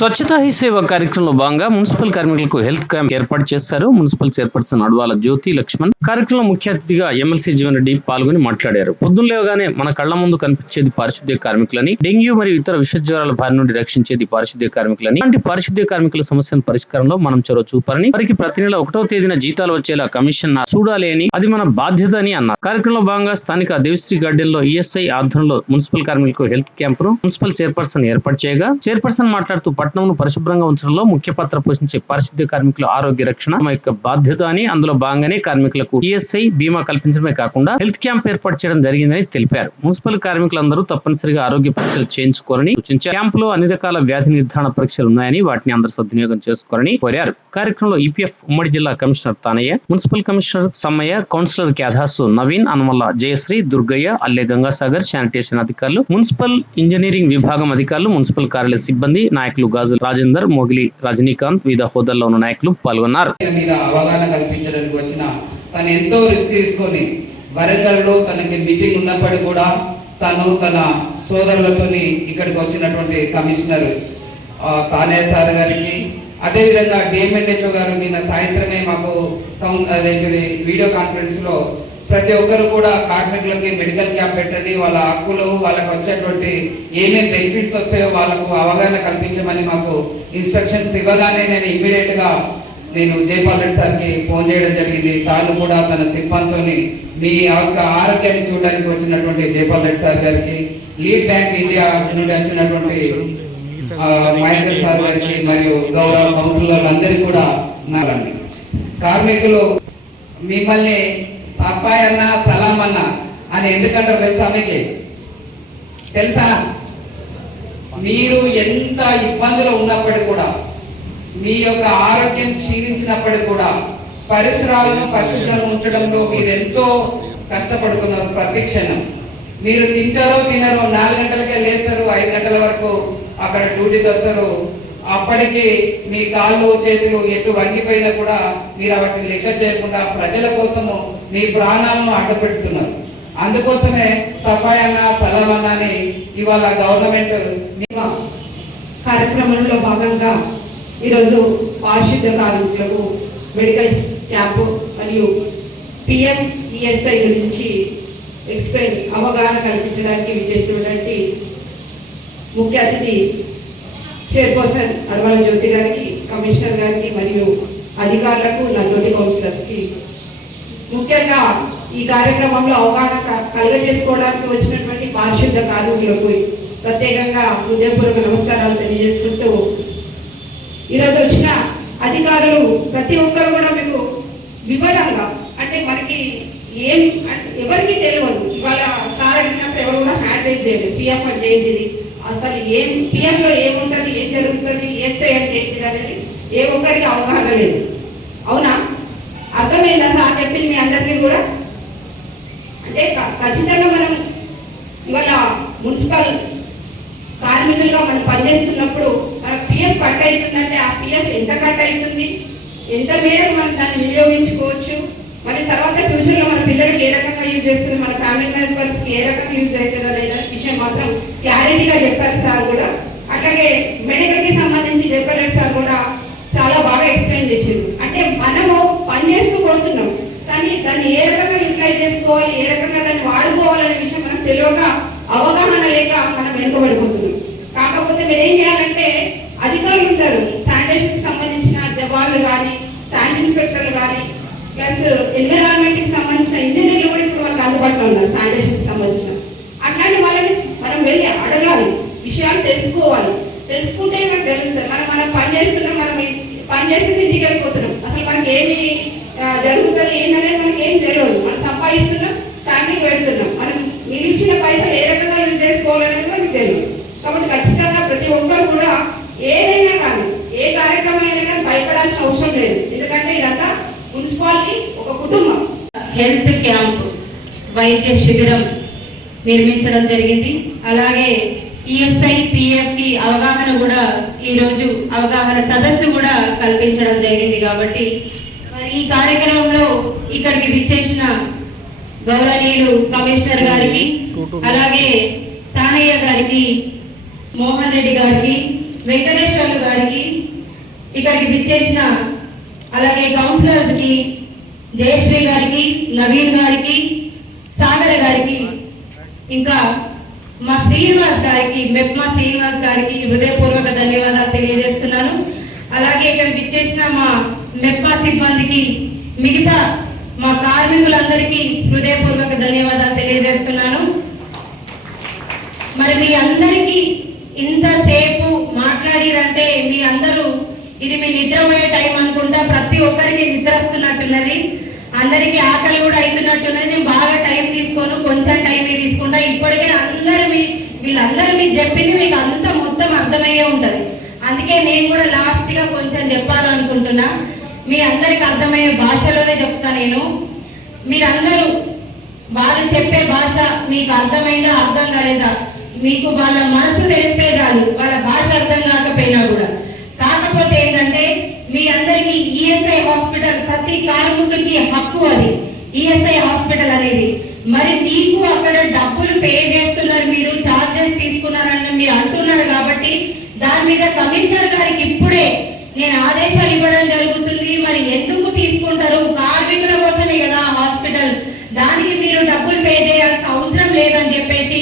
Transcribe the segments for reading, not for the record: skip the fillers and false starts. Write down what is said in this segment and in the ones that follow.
స్వచ్ఛతా he సేవ కార్యక్రమంలో భాగంగా మున్సిపల్ కార్మికులకు హెల్త్ క్యాంప్ ఏర్పాటు చేశారు. మున్సిపల్ చైర్పర్సన్ అడవాల జ్యోతి లక్ష్మణ్ కార్యక్రమంలో ముఖ్య అతిథిగా ఎమ్మెల్సీ జీవన్ రెడ్డి పాల్గొని మాట్లాడారు. పొద్దున్న లేవగానే మన కళ్ల ముందు కనిపించేది పారిశుద్ధ్య కార్మికులని, డెంగ్యూ మరియు ఇతర విష జ్వరాల బారి నుండి రక్షించేది పారిశుద్ధ్య కార్మికులని. ఇలాంటి పారిశుద్ధ్య కార్మికుల సమస్యల పరిష్కారంలో మనం చొరవ చూపాలని, వారికి ప్రతి నెల 1వ తేదీన జీతాలు వచ్చేలా కమిషన్ చూడాలి అని, అది మన బాధ్యత అని అన్నారు. కార్యక్రమంలో భాగంగా స్థానిక దేవిశ్రీ గార్డెన్ లో ఈఎస్ఐ ఆధ్వర్యంలో మున్సిపల్ కార్మికులకు హెల్త్ క్యాంపును మున్సిపల్ చైర్పర్సన్ ఏర్పాటు చేయగా, చైర్పర్సన్ మాట్లాడుతూ పట్టణంను పరిశుభ్రంగా ఉంచడంలో ముఖ్య పాత్ర పోషించే పారిశుద్ధ్య కార్మికుల ఆరోగ్య రక్షణ మా యొక్క బాధ్యత అని, అందులో భాగంగానే కార్మికులకు ఈఎస్ఐ బీమా కల్పించడమే కాకుండా హెల్త్ క్యాంప్ ఏర్పాటు చేయడం జరిగిందని తెలిపారు. మున్సిపల్ కార్మికులందరూ తప్పనిసరిగా ఆరోగ్య పరీక్షలు చేయించుకోవాలని సూచించారు. క్యాంపులో అన్ని రకాల వ్యాధి నిర్ధారణ పరీక్షలు ఉన్నాయని, వాటిని అందరూ సద్వినియోగం చేసుకోవాలని కోరారు. కార్యక్రమంలో ఈపీఎఫ్ ఉమ్మడి జిల్లా commissioner Thanayya, municipal commissioner Sammayya, councillor Kyadhasu Naveen, Anumalla Jayashree, Durgayya, Alle Gangasagar, sanitation అధికారులు, మున్సిపల్ ఇంజనీరింగ్ విభాగం అధికారులు, మున్సిపల్ కార్యాలయ సిబ్బంది, నాయకులు గాజు రాజేందర్, మొగిలి రజనీకాంత్, వివిధ హోదాల్లో ఉన్న నాయకులు పాల్గొన్నారు. అవగాహన కల్పించడానికి వచ్చిన తను ఎంతో రిస్క్ తీసుకొని వరంగల్లో తనకి మీటింగ్ ఉన్నప్పటికీ కూడా తను తన సోదరులతో ఇక్కడికి వచ్చినటువంటి కమిషనర్ తానే సార్ గారికి, అదేవిధంగా డిఎంఎన్హెచ్ఓ గారు నిన్న సాయంత్రమే మాకు వీడియో కాన్ఫరెన్స్ లో ప్రతి ఒక్కరు కూడా కార్మికులకి మెడికల్ క్యాంప్ పెట్టండి, వాళ్ళ హక్కులు, వాళ్ళకి వచ్చేటువంటి ఏమేమి బెనిఫిట్స్ వస్తాయో వాళ్ళకు అవగాహన కల్పించమని మాకు ఇన్స్ట్రక్షన్స్ ఇవ్వగానే నేను జైపాల్ రెడ్డి సార్కి ఫోన్ చేయడం జరిగింది. తాను కూడా తన సిబ్బందితోని మీ ఆరోగ్యాన్ని చూడడానికి వచ్చినటువంటి జైపాల్ రెడ్డి సార్ గారికి, లీడ్ బ్యాంక్ ఇండియా నుండి వచ్చినటువంటి మహేందర్ సార్ గారికి మరియు గౌరవ కౌన్సిలర్లు అందరికీ కూడా ఉన్నారండి. కార్మికులు మిమ్మల్ని సఫాయి అన్నా సలాం అన్నా అని ఎందుకంటారు తెలుసా? మీకు తెలుసా? మీరు ఎంత ఇబ్బందులు ఉన్నప్పటికీ కూడా, మీ యొక్క ఆరోగ్యం క్షీణించినప్పటికీ కూడా పరిసరాలను పరిశుభ్రంగా ఉంచడంలో మీరు ఎంతో కష్టపడుతున్నారు. ప్రతి క్షణం మీరు తింటారో 4 గంటలకే లేస్తారు, 5 గంటల వరకు అక్కడ డ్యూటీకి వస్తారు. అప్పటికి మీ కాళ్ళు చేతులు ఎటు వంగిపోయినా కూడా మీరు వాటిని లెక్క చేయకుండా ప్రజల కోసము మీ ప్రాణాలను అడ్డుపెడుతున్నారు. అందుకోసమే సఫాయి అన్న సలాం అన్న అని ఇవాళ గవర్నమెంట్ కార్యక్రమంలో భాగంగా ఈరోజు పారిశుద్ధ్య కార్మికులకు మెడికల్ క్యాంపు మరియు పిఎం ఈఎస్ఐ గురించి అవగాహన కల్పించడానికి విచ్చేసినటువంటి ముఖ్య అతిథి చైర్పర్సన్ అడవాల జ్యోతి గారికి, కమిషనర్ గారికి మరియు అధికారులకు, నా తోటి కౌన్సిలర్స్కి, ముఖ్యంగా ఈ కార్యక్రమంలో అవగాహన కలుగజేసుకోవడానికి వచ్చినటువంటి పారిశుద్ధ్య కార్మికులకు ప్రత్యేకంగా హృదయపూర్వక నమస్కారాలు తెలియజేసుకుంటూ, ఈరోజు వచ్చిన అధికారులు ప్రతి ఒక్కరు కూడా మీకు వివరంగా, అంటే మనకి ఎవరికి తెలియదు. ఇవాళ సార్ అడిగినప్పుడు ఎవరు కూడా హ్యాండ్ రైజ్ చేయలేదు. పిఎఫ్ అంటే ఏంటిది, అసలు పిఎఫ్ లో ఏముంటుంది, ఏం జరుగుతుంది, ఎస్ఐ అంటే ఏంటిది అనేది ఏ ఒక్కరికి అవగాహన లేదు. అవునా? అర్థమైందా సార్ చెప్పింది మీ అందరికీ కూడా? అంటే ఖచ్చితంగా మనం ఇవాళ మున్సిపల్ కార్మికులుగా మనం పనిచేస్తున్నప్పుడు మన పిఎఫ్ కట్ అవుతుందంటే ఆ పిఎఫ్ ఎంత కట్ అవుతుంది, ఎంత మేరకు మనం దాన్ని వినియోగించుకోవచ్చు, మళ్ళీ తర్వాత ఫ్యూచర్లో మన పిల్లలకి ఏ రకంగా యూజ్ చేస్తుంది, మన ఫ్యామిలీ మెంబర్స్కి ఏ రకంగా యూజ్ అవుతుందో లేదనే విషయం మాత్రం క్లారిటీగా చెప్పారు సార్ కూడా. అట్లాగే మెడికల్కి సంబంధించి చెప్పారు సార్ కూడా చాలా బాగా ఎక్స్ప్లెయిన్ చేసింది. అంటే మనము పని చేస్తూ పోతున్నాం, కానీ దాన్ని ఏ రకంగా యూటిలైజ్ చేసుకోవాలి, ఏ రకంగా దాన్ని వాడుకోవాలనే విషయం మనకు తెలియక, అవగాహన లేక మనం వెనుకబడిపోతున్నాం. కాకపోతే మీరు ఏం చేయాలంటే, అధికారులు ఉంటారు, శానిటేషన్కి సంబంధించిన జవాన్లు కానీ, శానిటరీ ఇన్స్పెక్టర్లు కానీ, ప్లస్ ఎన్విరాన్మెంట్కి సంబంధించిన ఇంజనీర్లు కూడా ఇప్పుడు మనకు అందుబాటులో ఉన్నారు. శానిటేషన్కి సంబంధించిన అట్లాంటి వాళ్ళని మనం వెళ్ళి అడగాలి, విషయాలు తెలుసుకోవాలి. తెలుసుకుంటే మనకు తెలుస్తుంది. మనం పని చేస్తున్నాం, మనం పని చేసేసి ఇంటికి వెళ్ళిపోతున్నాం, అసలు మనకి ఏమి జరుగుతుంది ఏంటనేది మనకి ఏం తెలియదు. మనం సంపాదిస్తున్నాం, ఫ్యామిలీకి వెళ్తున్నాం, మనం మీరు ఇచ్చిన పైసలు ఏ రకంగా యూజ్ చేసుకోవాలనేది మనకు తెలియదు. కాబట్టి ఖచ్చితంగా ప్రతి ఒక్కరు కూడా ఏదైనా కానీ, ఏ కార్యక్రమం అయినా కానీ భయపడాల్సిన అవసరం లేదు. ఎందుకంటే ఇదంతా మున్సిపాలిటీ ఒక కుటుంబం. హెల్త్ క్యాంప్ వైద్య శిబిరం నిర్మించడం జరిగింది. అలాగే ఈఎస్ఐ పిఎఫ్ కి అవగాహన కూడా ఈరోజు అవగాహన సదస్సు కూడా కల్పించడం జరిగింది. కాబట్టి మరి ఈ కార్యక్రమంలో ఇక్కడికి విచ్చేసిన గౌరవనీయులు కమిషనర్ గారికి, అలాగే తానయ్య గారికి, మోహన్ రెడ్డి గారికి, వెంకటేశ్వర్లు గారికి, ఇక్కడికి విచ్చేసిన అలాగే కౌన్సిలర్స్ కి, జయశ్రీ గారికి, నవీన్ గారికి, సాగర్ గారికి, ఇంకా మా శ్రీనివాస్ గారికి, మెప్మా శ్రీనివాస్ గారికి హృదయపూర్వక ధన్యవాదాలు తెలియజేస్తున్నాను. అలాగే ఇక్కడ విచ్చేసిన మా మెప్మా సిబ్బందికి, మిగతా మా కార్మికులందరికీ హృదయపూర్వక ధన్యవాదాలు తెలియజేస్తున్నాను. మరి మీ అందరికీ ఇంతసేపు మాట్లాడిరంటే మీ అందరూ ఇది మీ నిద్రపోయే టైం అనుకుంటా. ప్రతి ఒక్కరికి నిద్ర వస్తున్నట్టున్నది, అందరికీ ఆకలి కూడా అవుతున్నట్టున్నది. నేను బాగా టైం తీసుకోను, కొంచెం టైమే తీసుకుంటా. ఇప్పటికే వీళ్ళందరూ మీకు చెప్పింది మీకు అంత మొత్తం అర్థమయ్యే ఉంటది. అందుకే నేను కూడా లాస్ట్ గా కొంచెం చెప్పాలనుకుంటున్నా. మీ అందరికి అర్థమయ్యే భాషలోనే చెప్తా నేను. మీరందరూ వాళ్ళు చెప్పే భాష మీకు అర్థమైందా, అర్థం కాలేదా, మీకు వాళ్ళ మనసు తెలిస్తే చాలు, వాళ్ళ భాష అర్థం కాకపోయినా కూడా. కాకపోతే ఏంటంటే మీ అందరికీ ఈఎస్ఐ హాస్పిటల్ ప్రతి కార్మికుడికి హక్కు, అది ఈఎస్ఐ హాస్పిటల్ అనేది. మరి మీకు అక్కడ డబ్బులు పే చేస్తున్నారు, మీరు చార్జెస్ తీసుకున్నారని మీరు అంటున్నారు కాబట్టి దాని మీద కమిషనర్ గారికి ఇప్పుడే నేను ఆదేశాలు ఇవ్వడం జరుగుతుంది. మరి ఎందుకు తీసుకుంటారు? కార్మికుల కోసమే కదా హాస్పిటల్, దానికి మీరు డబ్బులు పే చేయాల్సిన అవసరం లేదని చెప్పేసి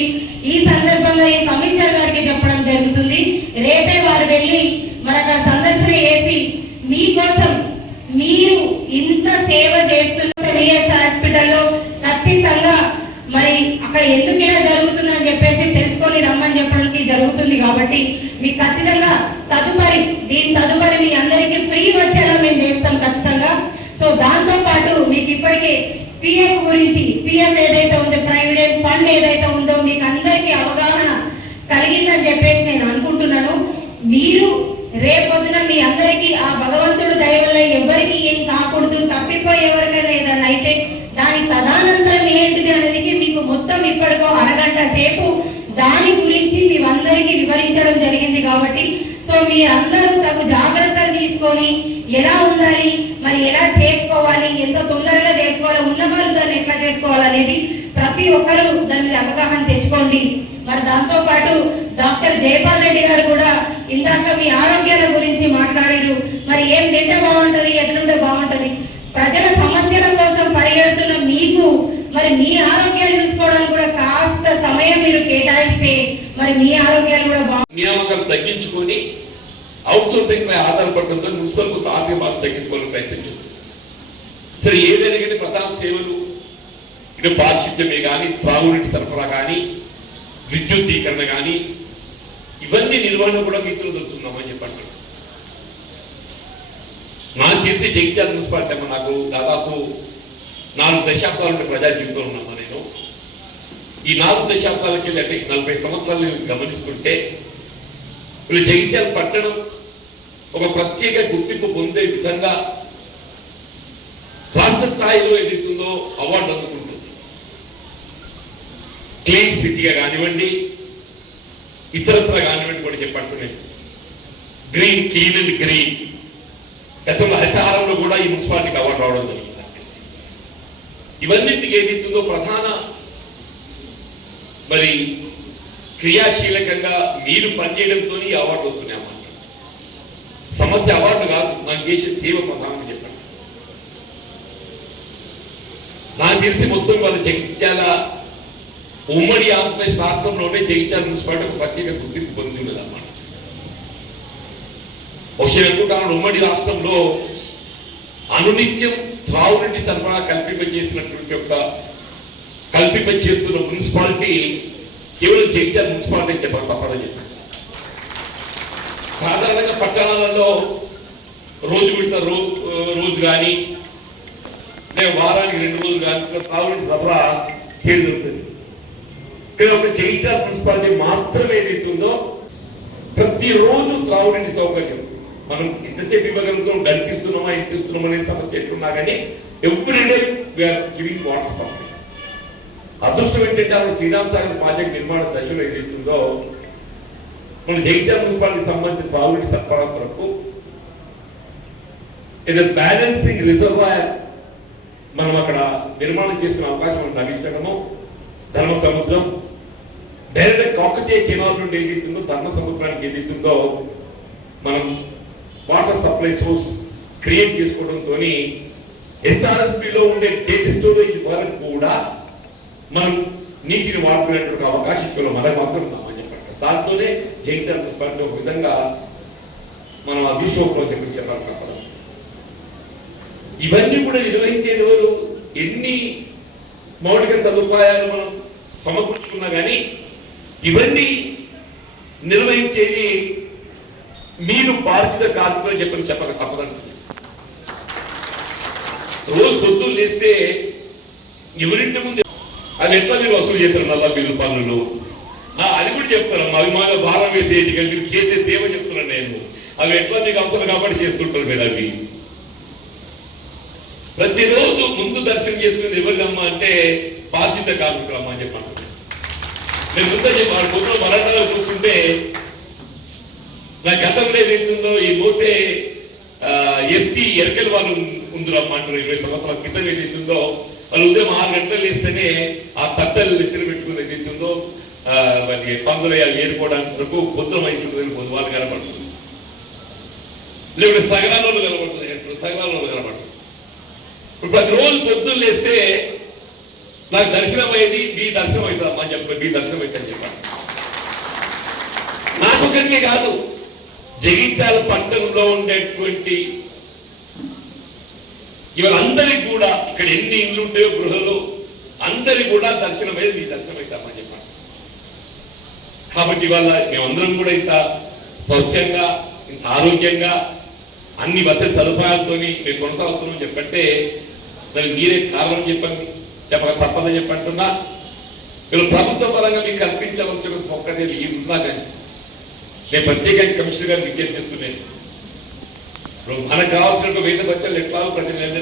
ఈ సందర్భంగా ఈ కమిషనర్ గారికి చెప్పడం జరుగుతుంది. రేపే వారు వెళ్ళి మనకు సందర్శన చేసి మీకోసం మీరు ఇంత సేవ చేస్తున్న విఎస్ హాస్పిటల్లో ఖచ్చితంగా మరి అక్కడ ఎందుకు ఇలా జరుగుతుందని చెప్పేసి తెలుసుకొని రమ్మని చెప్పడానికి జరుగుతుంది. కాబట్టి మీకు ఖచ్చితంగా దీని తదుపరి మీ అందరికీ ఫ్రీ వచ్చేలా మేము చేస్తాం ఖచ్చితంగా. సో దాంతో పాటు మీకు ఇప్పటికే పిఎఫ్ గురించి, పిఎఫ్ ఏదైతే ఉందో, ప్రైవేట్ ఫండ్ ఏదైతే ఉందో మీకు అందరికీ అవగాహన కలిగిందని చెప్పేసి నేను అనుకుంటున్నాను. మీరు రేపొద్దున మీ అందరికీ ఆ భగవంతుడు దయ వల్ల ఎవరికి ఏం కాకూడదు, తప్పిపోయి ఎవరికైనా ఏదైనా అయితే దాని తదనంతరం ఏంటిది అనేది మీకు మొత్తం ఇప్పటికో అరగంట సేపు దాని గురించి మేమందరికీ వివరించడం జరిగింది. కాబట్టి సో మీ అందరూ తగు జాగ్రత్తలు తీసుకొని ఎలా ఉండాలి, మరి ఎలా చేసుకోవాలి, ఎంత తొందరగా చేసుకోవాలి, ఉన్న వాళ్ళు దాన్ని ఎట్లా చేసుకోవాలనేది ప్రతి ఒక్కరూ దాని మీద అవగాహన తెచ్చుకోండి. మరి దాంతో పాటు డాక్టర్ జయపాల్ రెడ్డి గారు కూడా ఇందాక మీ ఆరోగ్యాల గురించి మాట్లాడారు. మరి ఏం తింటే బాగుంటది, ఎట్లుంటే బాగుంటది, ప్రజల సమస్యల కోసం పరిగెడుతున్న మీకు మరి మీ ఆరోగ్యాలు చూసుకోవడానికి కూడా కాస్త సమయం మీరు కేటాయిస్తే మరి మీ ఆరోగ్యాలు కూడా నియామకాలు తగ్గించుకొని అవుట్ సోర్సింగ్ పై ఆధారపడడంతో మున్సిపల్ కొంత ఆర్థిక బాధ తగ్గించుకోవాలని ప్రయత్నించింది. సరే ఏదైనా కానీ ప్రధాన సేవలు ఇటు పారిశుద్ధ్యమే కానీ, త్రాగునీటి సరఫరా కానీ, విద్యుద్దీకరణ కానీ, ఇవన్నీ నిర్వహణ కూడా మీతో దొరుకుతున్నామని చెప్పండి. నాకు తెలిసి జగిత్యాల మున్సిపాలిటీ అమ్మ నాకు దాదాపు 4 దశాబ్దాల నుండి ప్రజా జీవితంలో ఉన్నాను నేను. ఈ 4 దశాబ్దాలకి వెళ్ళి అంటే 40 సంవత్సరాలు గమనిస్తుంటే వీళ్ళు జగిత్యాల పట్టణం ఒక ప్రత్యేక గుర్తింపు పొందే విధంగా రాష్ట్ర స్థాయిలో ఏదైతుందో అవార్డు అందుకుంటుంది. క్లీన్ సిటీగా కానివ్వండి, ఇతరత్ర కానివ్వండి కూడా చెప్పంటున్నాయి. గ్రీన్, క్లీన్ అండ్ గ్రీన్, గతంలో హరితహారంలో కూడా ఈ మున్సిపాలిటీకి అవార్డు రావడం జరిగింది. ఇవన్నింటికి ఏదైతుందో ప్రధాన మరి క్రియాశీలకంగా మీరు పనిచేయడంతో ఈ అవార్డు వస్తున్నాయన్నమాట. సమస్య అవార్డు కాదు, నాకు చేసే సేవ ప్రధానం చెప్పండి. నాకు తెలిసి మొత్తం వాళ్ళు జగిత్యాల ఉమ్మడి ఆంధ్రప్రదేశ్ రాష్ట్రంలోనే జగిత్యాల మున్సిపాలిటీ ఒక ప్రత్యేక గుర్తింపు పొందింది అన్నమాట. బహుశా అనుకుంటాను ఉమ్మడి రాష్ట్రంలో అనునిత్యం త్రాగునీటి సరఫరా కల్పింపచేస్తున్న మున్సిపాలిటీ కేవలం జగిత్యాల మున్సిపాలిటీ చెప్పాలి తప్పదని చెప్పారు. సాధారణంగా పట్టణాలలో రోజు విడత రోజు కానీ లేదా వారానికి 2 రోజులు కానీ త్రాగునీటి సరఫరా చేయగలుగుతుంది. కానీ ఒక జగిత్యాల మున్సిపాలిటీ మాత్రమే ఏదైతుందో ప్రతిరోజు త్రాగునీటి సౌకర్యం మనం ఎంతసేపు ఇవ్వగలుగుతాం, గడిపిస్తున్నామా, ఇస్తున్నామా అనే సమస్య ఎట్లున్నా కానీ every day we're giving water supply. అదృష్టం ఏంటంటే అప్పుడు శ్రీరామ్ సాగర్ ప్రాజెక్ట్ నిర్మాణ దశలో ఏదైతుందో మన జగిత్యాల మున్సిపాలిటీకి సంబంధించిన త్రాగునీటి సరఫరా కొరకు ఏదో బ్యాలెన్సింగ్ రిజర్వాయర్ మనం అక్కడ నిర్మాణం చేసుకునే అవకాశం లభించడము. ధర్మ సముద్రం డైరెక్ట్ కాకతీయ కెనాల్ నుండి ఏదైతుందో ధర్మ సముద్రానికి ఏదైతుందో మనం వాటర్ సప్లై సోర్స్ క్రియేట్ చేసుకోవడంతో ఎస్ఆర్ఎస్పిలో ఉండే డేట్ స్టోరేజ్ వరకు కూడా మనం నీటిని వాడుకునేటువంటి అవకాశం ఇక్కడ మనకు మాత్రం ఉన్నామని చెప్పండి. దాంతోనే జైత్యాల స్పర్శ ఒక విధంగా మనం అభిషేకంలో చెప్పారు. ఇవన్నీ కూడా నిర్వహించేది ఎవరు? ఎన్ని మౌలిక సదుపాయాలు మనం సమకూర్చుకున్నా కానీ ఇవన్నీ నిర్వహించేది మీరు బాధ్యత కార్మికులు చెప్పక తప్పదంటుంది. రోజు పొద్దులు లేస్తే ఎవరింటి ముందు అది ఎట్లా మీరు వసూలు చేస్తారు నల్ల బిల్లు పనులు అది కూడా చెప్తారు. అవి మాగా భారం వేసేటి మీరు చేసే సేవ చెప్తున్నాను నేను. అవి ఎట్లా మీకు అవసరం కాబట్టి చేస్తుంటారు మీరు. అవి ప్రతిరోజు ముందు దర్శనం చేసుకునేది ఎవరిదమ్మా అంటే బాధ్యత కార్మికులమ్మా అని చెప్పాను. నేను ముందే చెప్పాను, పొద్దున వరండాలో కూర్చుంటే నా గతంలో ఏదైతుందో ఈ పోతే ఎస్టీ ఎరకల వాళ్ళు ఉందిరమ్మా అంటారు. 20 సంవత్సరాల క్రితం ఏదైతుందో వాళ్ళు ఉదయం 6 గంటలు వేస్తేనే ఆ తట్టలు ఎత్తున పెట్టుకుని ఏదైతుందో మరి పందులు ఏరుకోవడానికి వరకు పొద్దున అవుతుంది. పొద్దు వాళ్ళు కనపడుతుంది, లేకుంటే సగరాలలో కనబడుతుంది, సగరాలలో కనబడుతుంది. ఇప్పుడు ప్రతిరోజు పొద్దున్న లేస్తే నాకు దర్శనం అయ్యేది మీ దర్శనం అవుతుందమ్మా అని చెప్పి మీ దర్శనం అవుతుందని చెప్పాను. నాకొక్కరికే కాదు, జగిత్యాల పట్టణంలో ఉండేటువంటి ఇవాళందరికీ కూడా ఇక్కడ ఎన్ని ఇళ్ళు ఉంటాయో గృహలు అందరి కూడా దర్శనం అయ్యేది మీ దర్శనం అవుతామని చెప్పాను. కాబట్టి ఇవాళ మేమందరం కూడా ఇంత సౌఖ్యంగా ఇంత ఆరోగ్యంగా అన్ని వసతి సదుపాయాలతో మేము కొనసాగుతున్నాం చెప్పంటే మరి మీరే కారణం చెప్పండి, చెప్పక తప్పదని చెప్పంటున్నా. మీరు ప్రభుత్వ పరంగా మీకు కల్పించవలసిన సౌకర్యాలు ఈ ఉన్నా కానీ నేను ప్రత్యేకంగా కమిషనర్ గారు విజ్ఞప్తి చేస్తున్నాను. ఇప్పుడు మనకు కావాల్సిన వేద బట్టలు ఎట్లా ప్రతి నెల